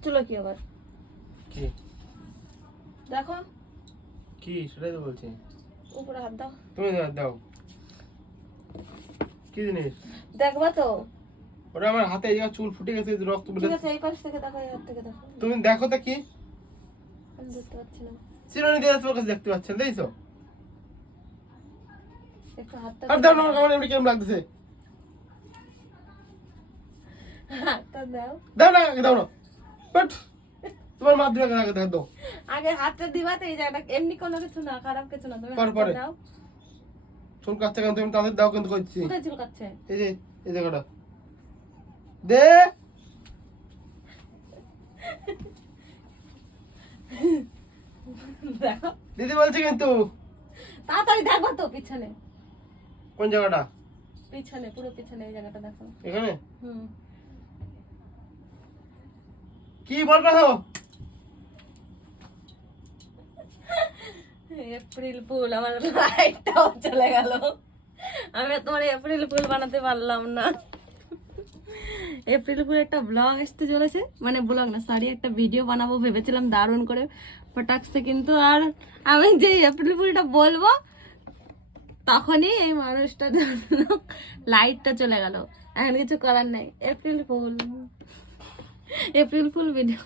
হচ্ছিল কি আবার? কি দেখো কি সেটাই তো বলছি। উপরে হাত দাও। তুমি দাও কি জিনিস দেখবা তো? ওটা আমার হাতে এই জায়গা চুল ফুটে গেছে, রক্ত ঠিক বেরোচ্ছে। আছে, এই পাশ থেকে দেখো, এই হাত থেকে দেখো। তুমি দেখো তো কি আমি দেখতে পাচ্ছি না। চিরুনি দিয়ে তোমার কাছে দেখতে পাচ্ছেন, দেখছো? একটু হাতটা আর দাও না, আমার এমনি কেমন লাগতেছে। হাতটা দাও। দাও না, দাও না, বাট তোমার মাধ্যমে আগে দাও। আগে হাতটা দিবা তো, এই জায়গাটা এমনি কোনো কিছু না, খারাপ কিছু না, তুমি পরে, হাতটা পরে। দাও। চুল কাটছে কেন তুমি? তাদের দাও কিন্তু কইছি। কোথায় চুলকাচ্ছে? এই যে এই জায়গাটা দে। দেখো দিদি বলছি কিন্তু। তাড়াতাড়ি দেখো তো পিছনে, কোন জায়গাটা? পিছনে, পুরো পিছনে এই জায়গাটা দেখো। এখানে হুম। কি বলবা? এপ্রিল ফুল, আমার লাইটটাও চলে গেল। আমি তোমার এপ্রিল ফুল বানাতে পারলাম না। এপ্রিল ফুল একটা ব্লগ আসতে চলেছে, মানে ব্লগ না সরি, একটা ভিডিও বানাবো ভেবেছিলাম দারুণ করে ফটাকসে, কিন্তু আর আমি যে এপ্রিল ফুলটা বলবো তখনই এই মানুষটার জন্য লাইটটা চলে গেল। এখন কিছু করার নাই। April fool, April full video